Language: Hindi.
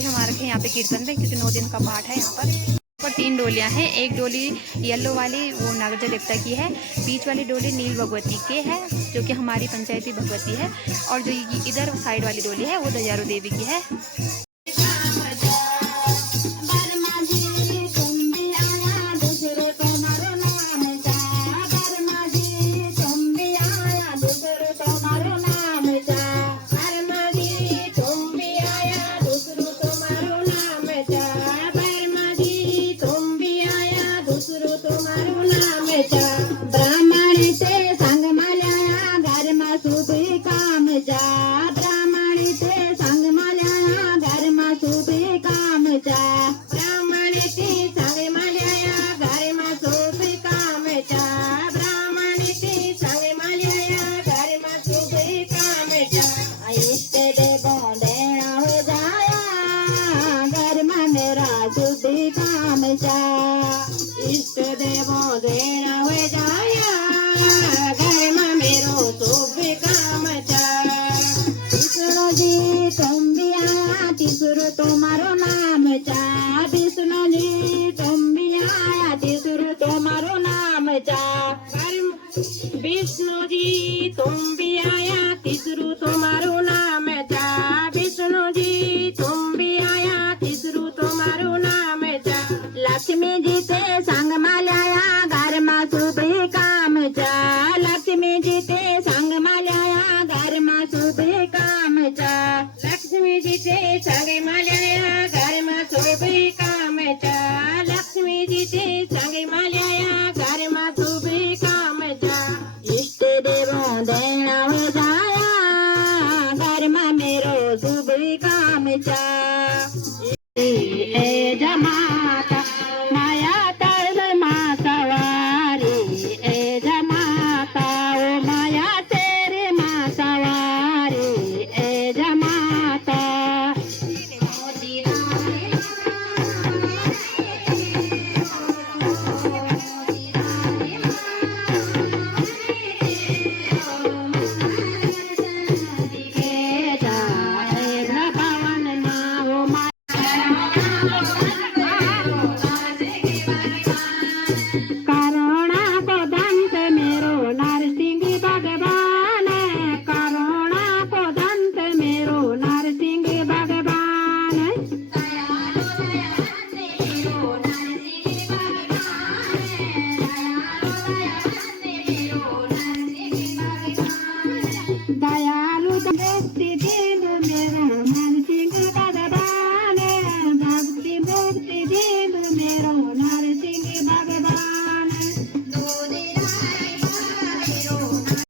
हमारे रखे यहाँ पे कीर्तन में, क्योंकि 9 दिन का पाठ है यहाँ पर 3 डोलियाँ हैं। एक डोली येलो वाली वो नागराजा देवता की है, बीच वाली डोली नील भगवती के है जो कि हमारी पंचायती भगवती है, और जो इधर साइड वाली डोली है वो दयारू देवी की है। इष्ट देवो देना हुए जाया घर में मेरो शुभ काम चा। विष्णु जी तुम भी आया तीसरो तुम्हारो नाम चा। विष्णु जी तुम भी आया तीसरो तुम्हारो नाम चा। विष्णु जी तुम भी आया तीसरो तुम्हारो नाम चा। विष्णु जी तुम भी आया तीसरो तुम्हारो नाम चा। लक्ष्मी जी ते संग माल्याया घर में शुभ काम चा। लक्ष्मी जी ते संग माल्याया घर में शुभ काम चा। लक्ष्मी जी ते संग माल्याया घर में शुभ काम चा। लक्ष्मी जी ते संग माल्याया घर में शुभ काम चा। इष्ट देवों देना हो जाया घर में मेरो शुभ काम चा। ए जमा